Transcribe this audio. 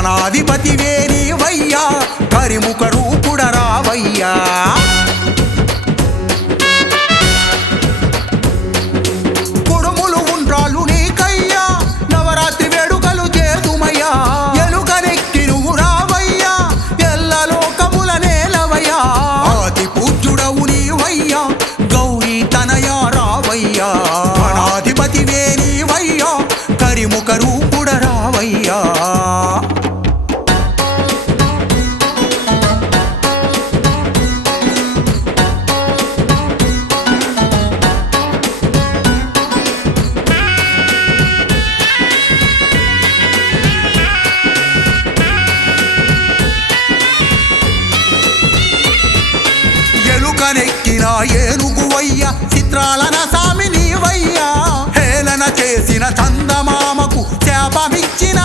గణాధిపతివే నీవయ్యా కరిముఖ రూపుడ రావయ్యా కుడుములు ఉండ్రాళ్ళు నీకయ్యా నవరాత్రి వేడుకలు చేతుమయ్యా ఎలుకనెక్కి నువ్వు రావయ్యా ఎల్లలోకముల నేలవయ్యా ఆది పూజ్యుడవు నీవయ్యా గౌరీ తనయా రావయ్యా గణాధిపతివే నీవయ్యా కరిముఖ రూపుడ రావయ్యా ఎలుకనెక్కిన ఏనుగువయ్యా చిత్రాలన సామి నీవయ్యా హేళన చేసిన చందమామకు శాపమిచ్చిన